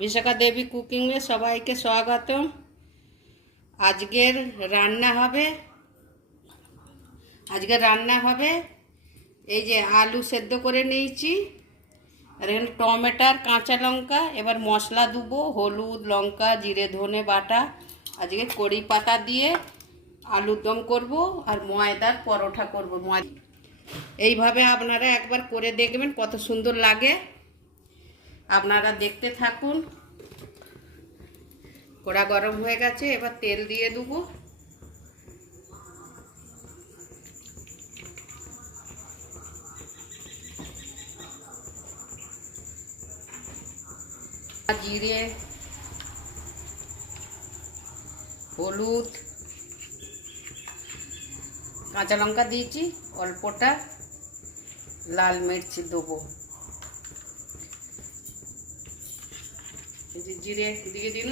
विशाखा देवी cooking में सबाइके स्वागतम। आजकेर रान्ना होबे এই যে আলু সেদ্ধ করে নিয়েছি আর এখানে টমেটো কাঁচা লঙ্কা এবার মশলা দেব হলুদ লঙ্কা জিরে ধনে বাটা আজকে কড়ি পাতা দিয়ে আলুর দম করব আর ময়দার পরোটা করব। এইভাবে আপনারা একবার করে দেখবেন কত সুন্দর লাগে। আপনারা দেখতে থাকুন। কড়া গরম হয়ে গেছে, এবার তেল দিয়ে দেবো। জিরে হলুদ কাঁচা লঙ্কা দিয়েছি, অল্পটা লাল মির্চ দেবো। এই যে জিরে দিয়ে দিন,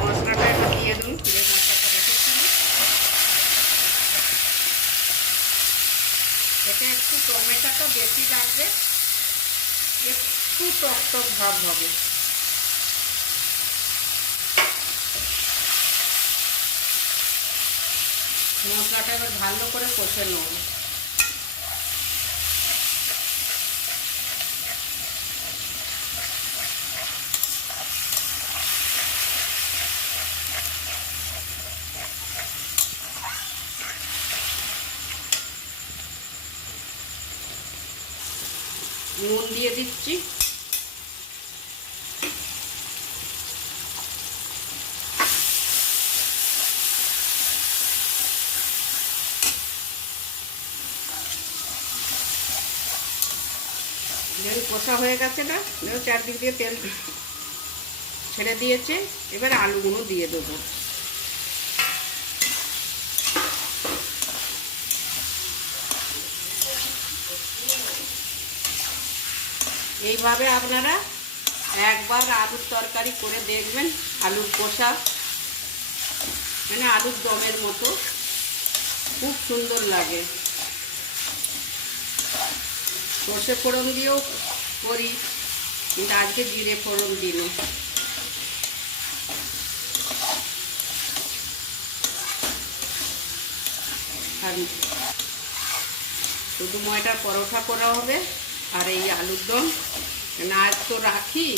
মশলাটা একটু দিয়ে দিন, যে মশলাটা রেখেছিলাম। এতে একটু টমেটোটা বেশি লাগবে, একটু টক টক ভাব হবে। মশলাটা এবার ভালো করে কষে নেব। নুন দিয়ে দিচ্ছি, কষা হয়ে গেছে না, চারদিক দিয়ে তেল ছেড়ে দিয়েছে। এবার আলুগুলো দিয়ে দেবো। এইভাবে আপনারা একবার আলুর তরকারি করে দেখবেন, আলুর কষা মানে আলুর দমের মতো খুব সুন্দর লাগে। সর্ষে ফোড়ন দিয়েও করি, কিন্তু আজকে জিরে ফোড়ন দিল। আর শুধু ময়দা পরোটা করা হবে আর এই আলুর দম না তো রাখি।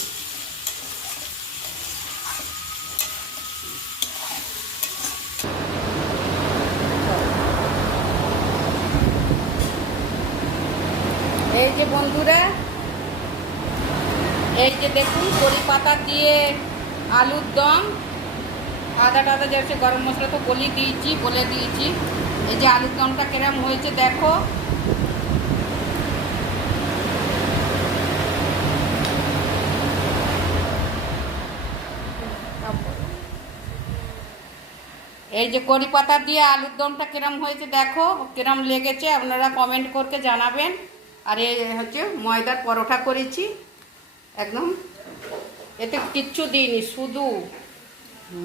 এই যে বন্ধুরা, এই যে দেখুন কড়ি পাতা দিয়ে আলুর দম, আদা টাদা যাচ্ছে, গরম মশলা তো বলে দিয়েছি। এই যে আলুর দমটা কেরম হয়েছে দেখো। এই যে কড়ি পাতা দিয়ে আলুর দমটা কিরম হয়েছে দেখো, কিরম লেগেছে আপনারা কমেন্ট করে জানাবেন। আর এই হচ্ছে ময়দার পরোটা করেছি একদম, এতে কিচ্ছু দিইনি, শুধু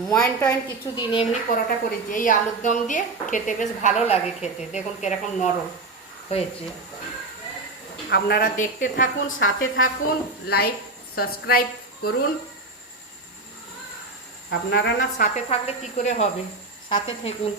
ময়ন টয়ন কিছু দিইনি, এমনি পরোটা করেছি। এই আলুর দম দিয়ে খেতে বেশ ভালো লাগে খেতে, দেখুন কিরকম নরম হয়েছে। আপনারা দেখতে থাকুন, সাথে থাকুন, লাইক সাবস্ক্রাইব করুন। আপনারা না সাথে থাকলে কি করে হবে, সাথে থাকুন।